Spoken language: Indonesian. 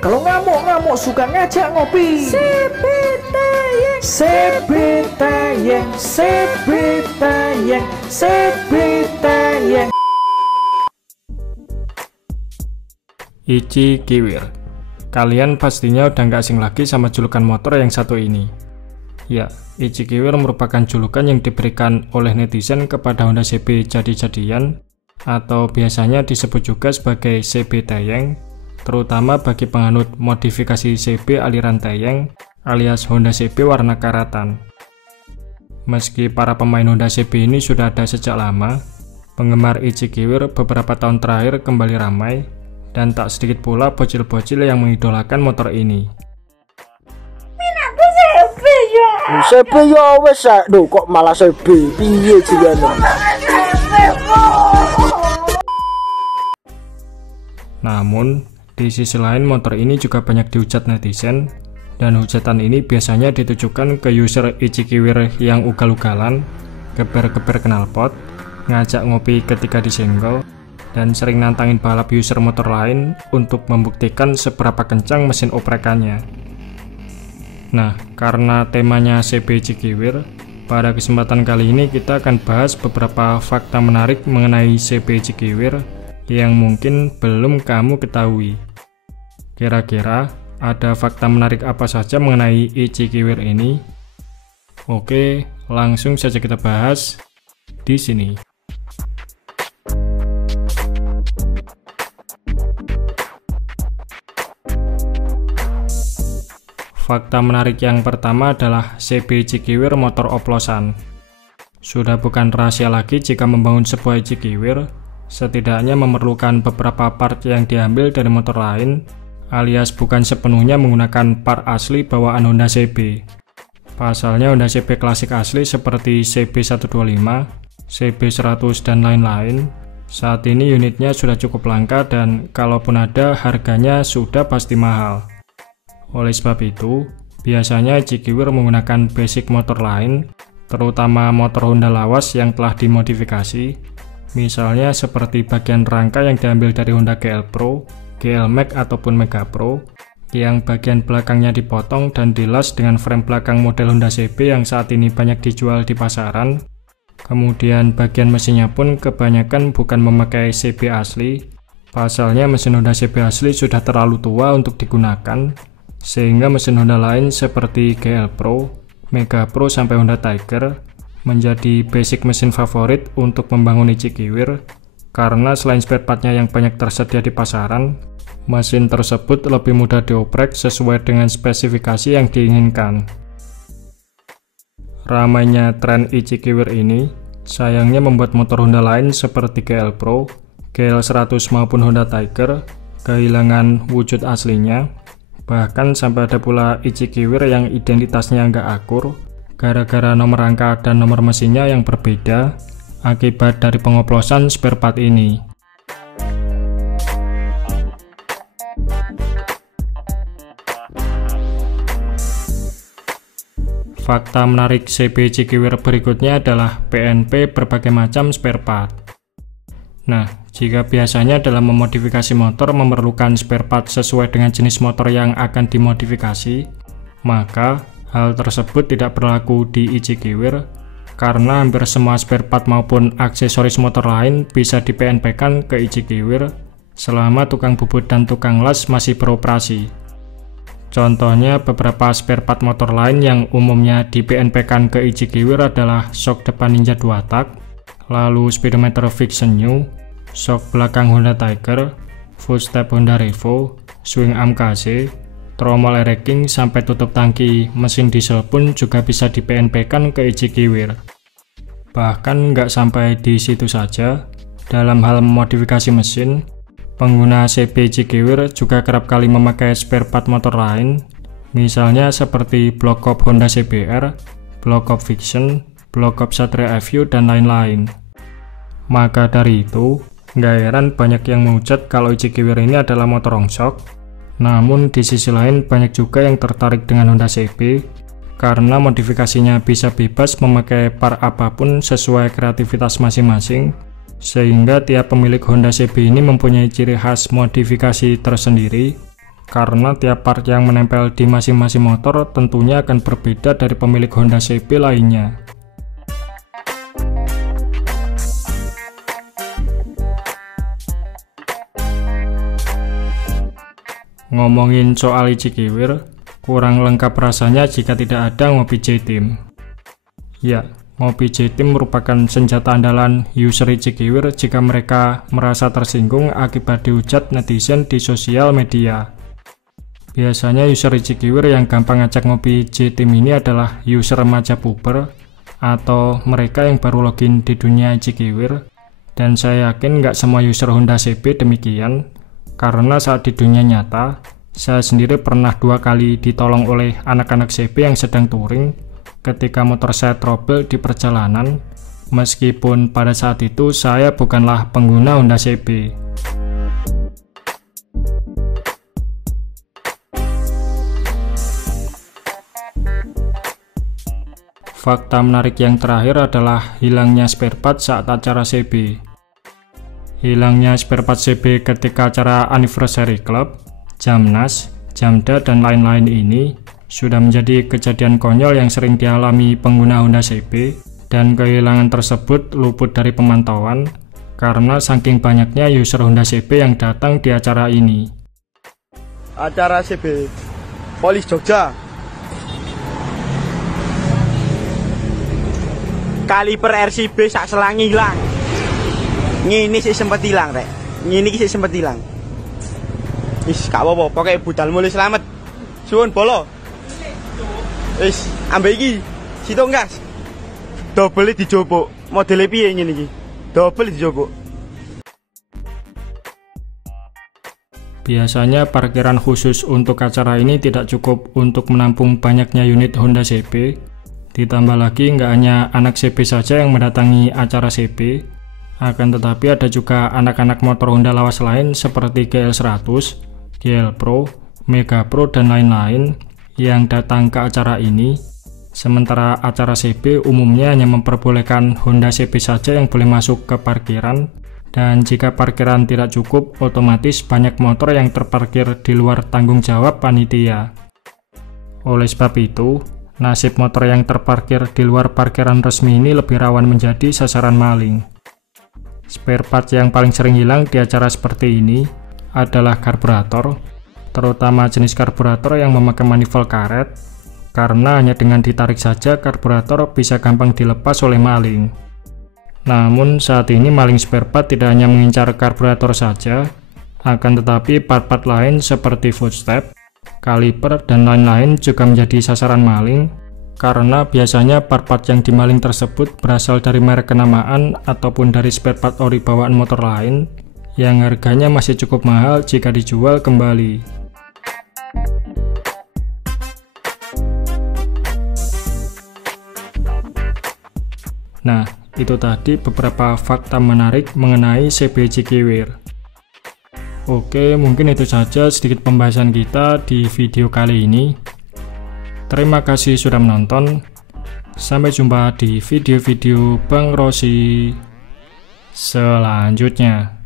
Kalau ngamuk-ngamuk suka ngajak ngopi. Sebetayeng, sebetayeng, sebetayeng, sebetayeng. Ichi Kiwir. Kalian pastinya udah nggak asing lagi sama julukan motor yang satu ini. Ya, Ichi Kiwir merupakan julukan yang diberikan oleh netizen kepada Honda CB jadi-jadian atau biasanya disebut juga sebagai CB Taeyang, terutama bagi penganut modifikasi CB aliran Taeyang alias Honda CB warna karatan. Meski para pemain Honda CB ini sudah ada sejak lama, penggemar Ichi Kiwir beberapa tahun terakhir kembali ramai dan tak sedikit pula bocil-bocil yang mengidolakan motor ini. Minatku CB ya. CB ya wes aduh kok malah CB piye jiwane. Namun, di sisi lain motor ini juga banyak dihujat netizen, dan hujatan ini biasanya ditujukan ke user Ichi Kiwir yang ugal-ugalan, geber-geber knalpot, ngajak ngopi ketika disenggol, dan sering nantangin balap user motor lain untuk membuktikan seberapa kencang mesin oprekannya. Nah, karena temanya CB Ichi Kiwir, pada kesempatan kali ini kita akan bahas beberapa fakta menarik mengenai CB Ichi Kiwir yang mungkin belum kamu ketahui. Kira-kira ada fakta menarik apa saja mengenai Ichi Kiwir ini? Oke, langsung saja kita bahas di sini. Fakta menarik yang pertama adalah CB Ichi Kiwir motor oplosan. Sudah bukan rahasia lagi jika membangun sebuah Ichi Kiwir, setidaknya memerlukan beberapa part yang diambil dari motor lain, alias bukan sepenuhnya menggunakan part asli bawaan Honda CB. Pasalnya Honda CB klasik asli seperti CB125, CB100 dan lain-lain, saat ini unitnya sudah cukup langka dan kalaupun ada harganya sudah pasti mahal. Oleh sebab itu, biasanya Ichi Kiwir menggunakan basic motor lain, terutama motor Honda lawas yang telah dimodifikasi, misalnya seperti bagian rangka yang diambil dari Honda GL Pro, GL Max ataupun Mega Pro, yang bagian belakangnya dipotong dan dilas dengan frame belakang model Honda CB yang saat ini banyak dijual di pasaran. Kemudian bagian mesinnya pun kebanyakan bukan memakai CB asli, pasalnya mesin Honda CB asli sudah terlalu tua untuk digunakan, sehingga mesin Honda lain seperti GL Pro, Mega Pro sampai Honda Tiger menjadi basic mesin favorit untuk membangun Ichi Kiwir, karena selain spare partnya yang banyak tersedia di pasaran, mesin tersebut lebih mudah dioprek sesuai dengan spesifikasi yang diinginkan. Ramainya tren Ichi Kiwir ini sayangnya membuat motor Honda lain seperti GL Pro, GL100 maupun Honda Tiger kehilangan wujud aslinya, bahkan sampai ada pula Ichi Kiwir yang identitasnya nggak akur gara-gara nomor rangka dan nomor mesinnya yang berbeda akibat dari pengoplosan spare part ini. Fakta menarik CB Ichi Kiwir berikutnya adalah PNP berbagai macam spare part. Nah, jika biasanya dalam memodifikasi motor memerlukan spare part sesuai dengan jenis motor yang akan dimodifikasi, maka hal tersebut tidak berlaku di Ichi Kiwir, karena hampir semua spare part maupun aksesoris motor lain bisa di PNP-kan ke Ichi Kiwir selama tukang bubut dan tukang las masih beroperasi. Contohnya beberapa spare part motor lain yang umumnya di PNP-kan ke Ichi Kiwir adalah shock depan Ninja 2 tak, lalu speedometer Vision New, shock belakang Honda Tiger, footstep Honda Revo, swing arm KC, tromol racking sampai tutup tangki mesin diesel pun juga bisa di PNP-kan ke Ichi Kiwir. Bahkan nggak sampai di situ saja, dalam hal modifikasi mesin, pengguna CB Ichi Kiwir juga kerap kali memakai spare part motor lain, misalnya seperti block up Honda CBR, block up Vision, block up Satria FU, dan lain-lain. Maka dari itu, nggak heran banyak yang menghujat kalau Ichi Kiwir ini adalah motor rongsok. Namun di sisi lain banyak juga yang tertarik dengan Honda CB karena modifikasinya bisa bebas memakai part apapun sesuai kreativitas masing-masing, sehingga tiap pemilik Honda CB ini mempunyai ciri khas modifikasi tersendiri karena tiap part yang menempel di masing-masing motor tentunya akan berbeda dari pemilik Honda CB lainnya. Ngomongin soal Cikiwir, kurang lengkap rasanya jika tidak ada ngopi J-Team. Ya, ngopi J-Team merupakan senjata andalan user Cikiwir jika mereka merasa tersinggung akibat dihujat netizen di sosial media. Biasanya user Cikiwir yang gampang ngajak ngopi J-Team ini adalah user remaja puber atau mereka yang baru login di dunia Cikiwir, dan saya yakin nggak semua user Honda CB demikian. Karena saat di dunia nyata, saya sendiri pernah 2 kali ditolong oleh anak-anak CB yang sedang touring ketika motor saya trouble di perjalanan, meskipun pada saat itu saya bukanlah pengguna Honda CB. Fakta menarik yang terakhir adalah hilangnya spare part saat acara CB. Hilangnya spare part CB ketika acara Anniversary Club, Jamnas, Jamda, dan lain-lain ini sudah menjadi kejadian konyol yang sering dialami pengguna Honda CB, dan kehilangan tersebut luput dari pemantauan karena saking banyaknya user Honda CB yang datang di acara ini. Acara CB Polis Jogja, kaliper RCB sak selang hilang. Ngini sih sempet hilang rek. Ngini sih sempet hilang. Is gak apa-apa, pokoke budal mulai selamat. Suwun bolo. Is ambek iki. Situ gas. Double dijopok. Modele piye ngene iki? Double dijopok. Biasanya parkiran khusus untuk acara ini tidak cukup untuk menampung banyaknya unit Honda CB. Ditambah lagi nggak hanya anak CB saja yang mendatangi acara CB, akan tetapi ada juga anak-anak motor Honda lawas lain seperti GL100, GL Pro, Mega Pro, dan lain-lain yang datang ke acara ini. Sementara acara CB umumnya hanya memperbolehkan Honda CB saja yang boleh masuk ke parkiran, dan jika parkiran tidak cukup, otomatis banyak motor yang terparkir di luar tanggung jawab panitia. Oleh sebab itu, nasib motor yang terparkir di luar parkiran resmi ini lebih rawan menjadi sasaran maling. Spare part yang paling sering hilang di acara seperti ini adalah karburator, terutama jenis karburator yang memakai manifold karet, karena hanya dengan ditarik saja karburator bisa gampang dilepas oleh maling. Namun saat ini maling spare part tidak hanya mengincar karburator saja, akan tetapi part-part lain seperti footstep, kaliper, dan lain-lain juga menjadi sasaran maling, karena biasanya part-part yang dimaling tersebut berasal dari merek kenamaan ataupun dari spare part ori bawaan motor lain yang harganya masih cukup mahal jika dijual kembali. Nah, itu tadi beberapa fakta menarik mengenai CB Cikiwir. Oke, mungkin itu saja sedikit pembahasan kita di video kali ini. Terima kasih sudah menonton. Sampai jumpa di video-video Bang Rossi selanjutnya.